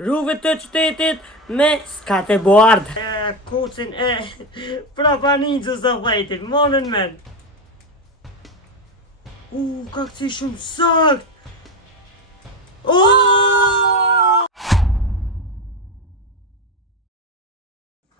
Rrugëve të qytetit me skateboard. Kucin e prapanicës të vajtit, monën men. Ka këci shumë sakt.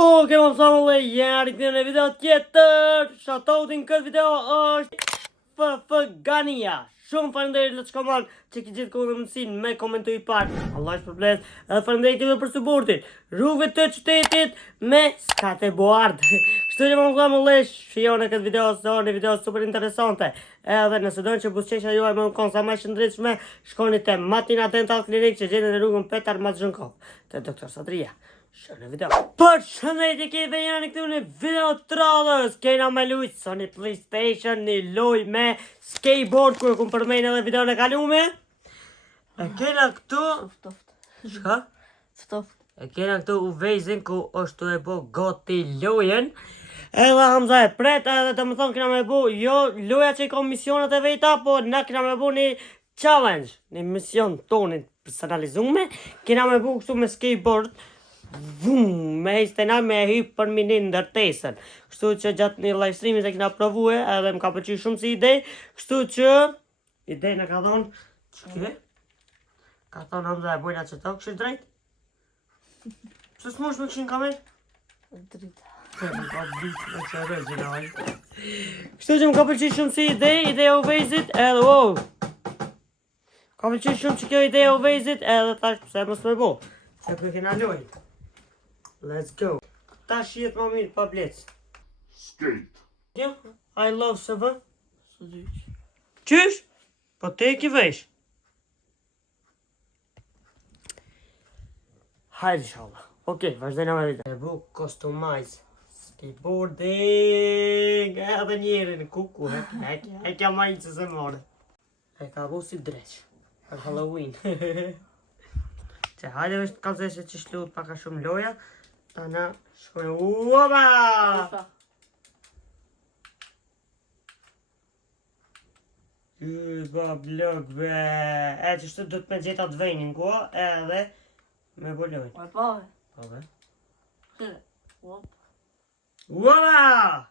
Oke, më pësamë le, jeri këtë në video tjetër. Shoutoutin këtë video është Gania. Shumë falenderit Let's Come On që ki gjithë kohë mësin me komentu i parë. Allah është përbles. Edhe falenderit edhe për supportin. Rrugëve të qytetit me skateboard. Kështu që më pësamë le, shione këtë video, se një video super interesante. Edhe nëse dojnë që busqesha juaj me më konë sa ma shëndritshme, shkoni te Matina Dental Clinic që gjenë në rrugën Petar Mazhënkov, te Dr. Satria. Shënë video. Për shëndetje kejtë dhe janë këtu në video të radhës. Kena me lujtë Sony PlayStation, një loj me skateboard, ku e kumë përmejnë edhe video në kalume. E kena këtu... Shka? E kena këtu u vejzin ku është të e bo goti lojen. Edhe Hamza e pret, edhe të më thonë kena me bu, jo loja që i kom misionet e vejta, po na kena me bu një challenge, një mision tonin personalizume. Kena me bu kështu me skateboard. Me hejstena me hypë për minin ndërtesën. Kështu që gjatë një live streamit e kina provue, edhe më ka përqy shumë si idej. Kështu që idej në ka thonë që ka thonë Hamza e bojna që ta këshë drejt. Që s'mosh me këshin kamer? Drejt. Kështu që më ka përqy shumë si idej, ideja u vejzit edhe wow. Ka përqy shumë që kjo ideja u vejzit edhe tash pëse mos me bo. Se për kena lojnë. Let's go. Ta shihet më mirë pa blec. Skate. Jo, I love sëbë. Qysh? Po te ki vesh. Hajde inshallah. Okej, vazhdojnë me video. E bu customize skateboarding. Edhe njeri në kuku. Hekja majicës e more. E ka bu si dreq. Për Halloween. Që hajde vështë kalzeshe që shlut paka shumë loja. Ta na shkojnë uoba! Ba blok be! E që shtu dhët me gjeta të vejnin ko edhe me bolojnë. Pa be? Uoba!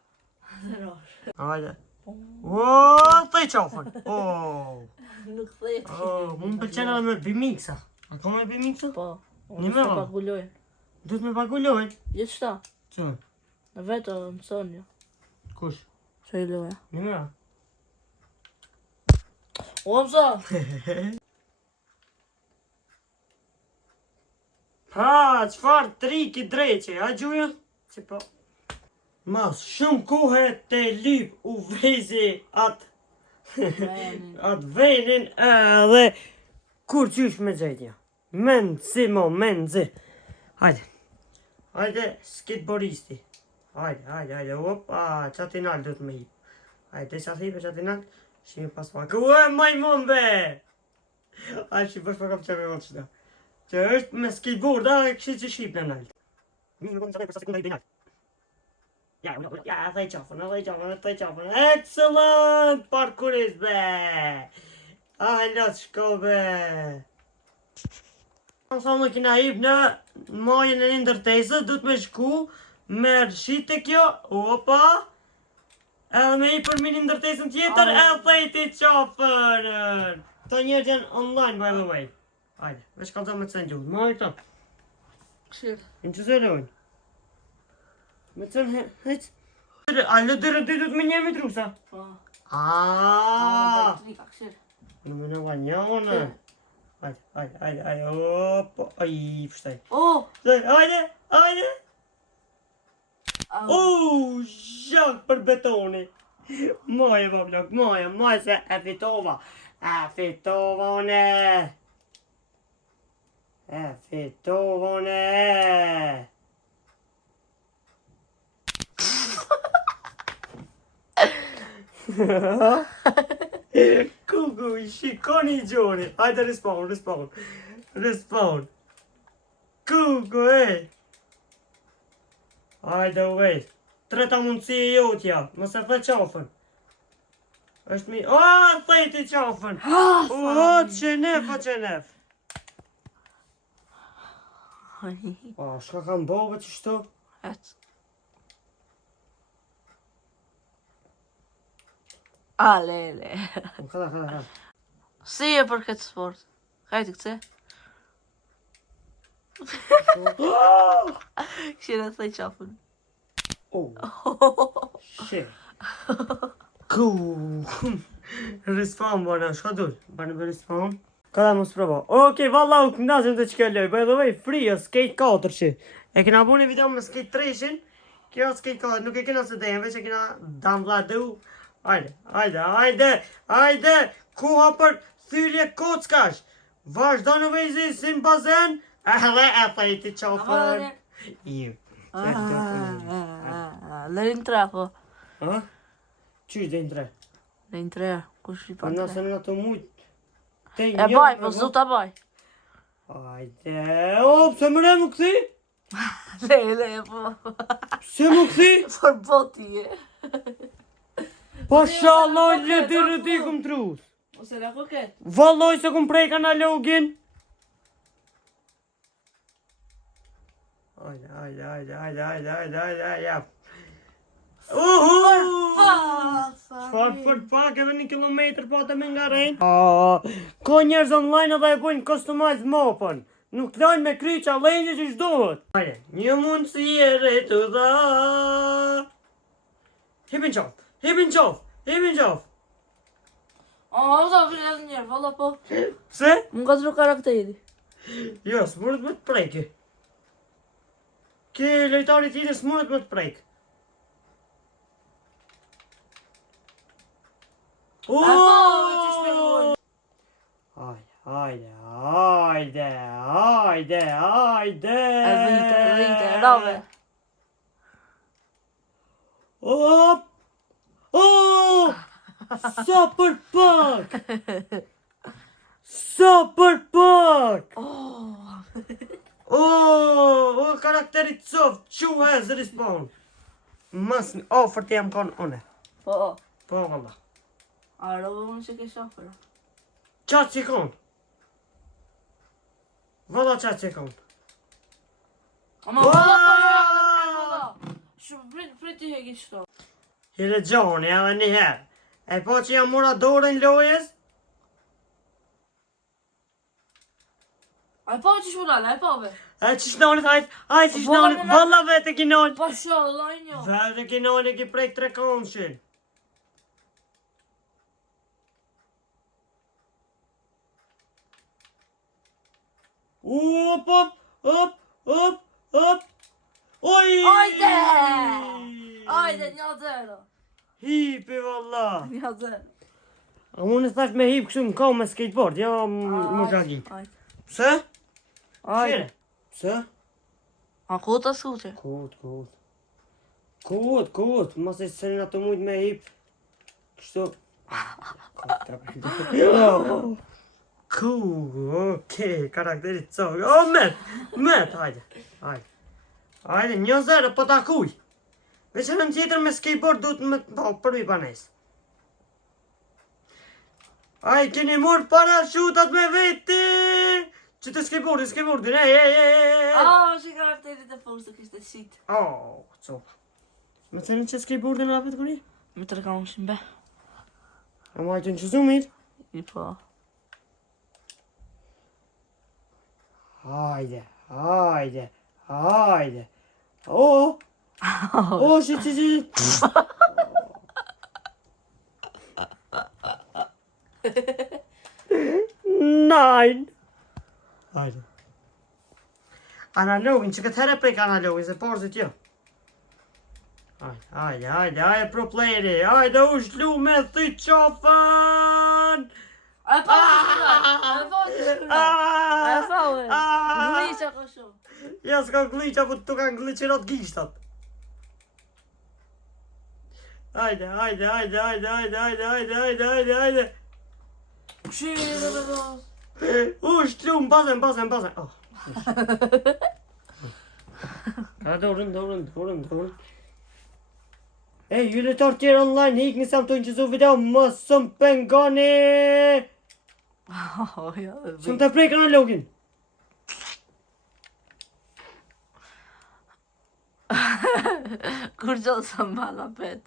Hajde. Të i qofën! Nuk thejt. Mu më përqenë edhe me bimiksa. A ka me bimiksa? Po. Një me va? Pagullojnë. Duhet me pagullojnë? Jetë shta. Që? Në vetë më sonja. Kush? Që i loja. Një me va? O mësa! Ha, qfar triki dreqe, a gjuja? Që po? Mas shumë kohë të lyp u vezi atë venin edhe kur qysh me gjetja. Men si mo, men zi. Hajde. Hajde, skateboardisti. Hajde, opa, qatinal du të me hip. Hajde, qatinal, shimi pas pak. Ue, majmon be! Hajde, shi bësh pa kam qeve vëllë qëta. Që është me skateboard, a kështi që shqip në nalt. Mi më konë qatë për sa sekunda i bëjnalt. Ja, thaj qafën. Excellent! Parkourist be! Hajde, shko be! Në sa më kina hip në majën e një ndërtesës, du të me shku, me rëshit të kjo, opa, edhe me hip për mini ndërtesën tjetër, edhe thejti qafën. Këto njerë janë online, by the way. Hajde, veç ka të me të cënë gjuhë, ma e këto. Këshirë. Në që se lojnë? Me të cënë hec? A lëdërë dy du të me njemi trusa? Po. Aaaa! Këshirë. Në me në vanjone. Hajde, opa, aj, pështaj. Hajde! Zhak për betoni. Maje, bablok, maje se e fitova. One. Kuku, shikoni i gjoni. Hajde, respawn. Kuku, Hajde, uvej. Treta mundësi e jotja. Mëse the qafën. është mi... thejti qafën. Qenef. Shka kam bove që shto? Et. Ale. Kada. Si e për këtë sport? Hajtë këtëse? Këshire të qafën. Shit. Cool. Respawn bana, shka dull? Bana me respawn? Kada mos provo. Okej, valla u knazim të që kelloj. By the way, free o skate 4 që. E kena bu një video me skate 3-shin. Kjo skate 4, nuk e kena së dejnë, veç e kena downloadu. Ajde, kuha për thyrje kockash. Vazhdo në vejzi si në bazen, edhe e thejti qofër. Ju. Lërin 3 po. Ha? Qysh dhe në tre? Lërin 3, kush i pa 3? Nëse në të mujt. E baj, po zdo ta baj. Ajde, pse më re më këthi? Le, po. Se më këthi? Për boti e. Pasha Allah, rëti këm trus. Ose la koket. Valloj se këm prej analogin. Ajde, jap. Shfar për pak edhe 1 kilometr pa të me nga rejnë. Ka njerëz online edhe e bojnë customize mapën. Nuk dojnë me kry challenge që shdohet. Ajde, një mundësi e rritu dha. Hipin qof. Valla vërë njerë, valla po. Pse? Më nga tru karakteri. Jo, s'murët me të prejke. Ke lojtari tjene s'murët me të prejke. Ajde. Rrite, rave. Sa për pak! Karakterit soft, quhez respawn. Mas në ofër të jam konë une. Po. Po, valla. A rove unë që ke shofër. Qatë që konë? Valla qatë që konë. Ama valla po valla. Shumë prit i heki qëto. Hile gjoni edhe njëherë. E po që jam mora dorën lojes? A e po që shurala, e po ve. E që shnonit hajt që shnonit, valla vete kinonit. Pa shohë, lajnë jo. Vete kinonit ki prejk 3 komshin. Op. Oj! Ajde, 1-0. Hipi valla. 1-0. A unë thash me hip kështu në kam me skateboard, jo më zhagi. Pse? Ajde. Pse? A ku të sute? Kut, mos e sërin ato mujt me hip. Kështu. Okej, karakterit cogë. Met, hajde. Hajde, 1-0, po takuj. Veç në tjetër me skateboard duhet me përmi banes. Aj, keni mor parashutat me veti! Që të skateboardin, Që karakterit e postë kështë e shit. Copa. Me të në që skateboardin rapet këni? Me të reka unë shimbe. A majtë në që zumit? I po. Hajde. Shit. Nine. Hajde. Analogin, që këtë herë prejk analogin, se porzit jo. Hajde, pro playeri, hajde u shlu me thy qofën! A e po që shurala. Glisha ko shumë. Ja s'ka glitcha, po të kanë glitcherat gishtat. Hajde. Shlu në bazen. Ka dorën. Ej, ju lojtar tjerë online, hik nisam të nëqëzu video, mos sëm pengoni! Sëm të prejkë analogin. Kur gjohë sa mballa pet.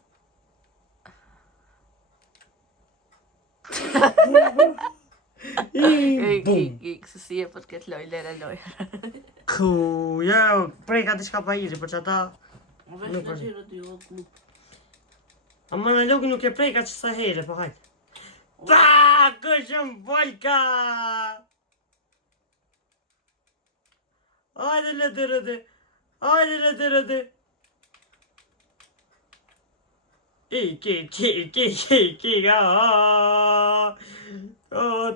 Kik, se si e për këtë loj, lere loj. Ku, ja, prej ka diçka pa iri, për që ata... Vesh në gjirë dy o klub. A më në logi nuk e prej ka që sa here, po hajtë. Pa, këshëm volka! Hajde lëtë rëtë, hajde lëtë rëtë. Ki,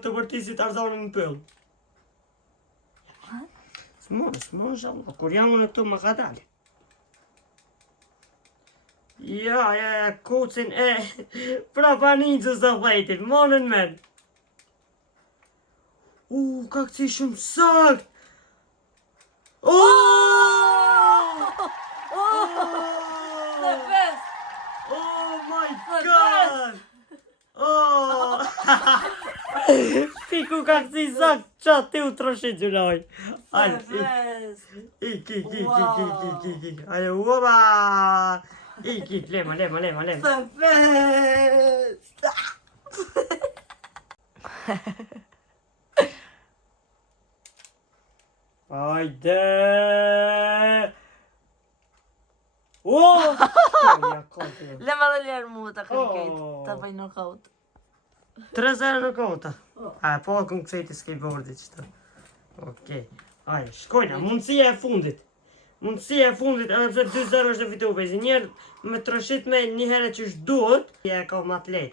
të vërtisit Tarzanën në pëllë. S'mon shallah, kur jam unë këtu më ka dalë. Ja, kucin e prapa ninjës të dhejtit, monën men. Ka këci shumë sakt. The best! Oh my god! Fiku ka kësi sakt, qa ti u troshi gjuloj. The best! Iki. Ajo, uoba! Iki, lema. The best! Hajde! Lema dhe ljerë mu të kërkejt, të bëj knockout. 3-0 në kota. Po këmë kësejti skateboardit qëta. Okej. Ajde, shkojna, mundësia e fundit. Edhe pse 2-0 është e fitu pezi. Njerë me troshit me një herë që është duhet. E ka më atlet.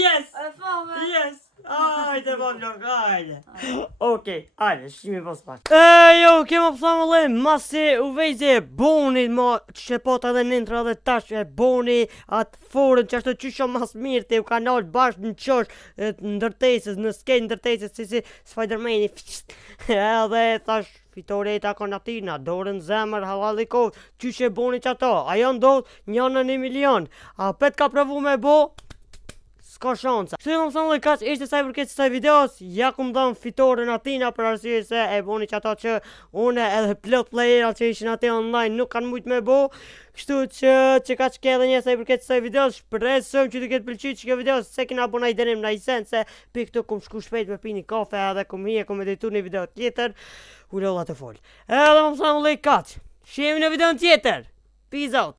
Yes! Yes! Ajde, vlog, ajde. Okej, ajde, shqimi pas pak. Jo, kema pësa më le, masi u vejze e boni, ma që pota dhe nintra dhe tash e boni atë forën që ashtë të qysho mas mirë të u kanal bashkë në qosh ndërtesës, në skejt ndërtesës si Spider-Man-i. Edhe tash fitore e ta konatina, dorën zemër, halal i kovë, qyshe e boni që ato, ajo ndodh 1 në 1 milion, a pet ka provu me bo? Ska shansa. Kështu më thonë dhe kaq ishte sa i përket kësaj videos, ja ku më dhëmë fitoren atina për arsye se e boni që ato që une edhe plot playera që ishin ati online nuk kanë mujt me bo. Kështu që ka që ke edhe një sa i përket kësaj videos, shpresëm që të ketë pëlqyt që kjo videos se kina bo na i denim na i sen se pi këtu kum shku shpejt me pi një kafe edhe kum hi e kum editu një video tjetër. Ulolla të fol. Edhe më thonë dhe kaq. Shihemi në videon tjetër. Peace out.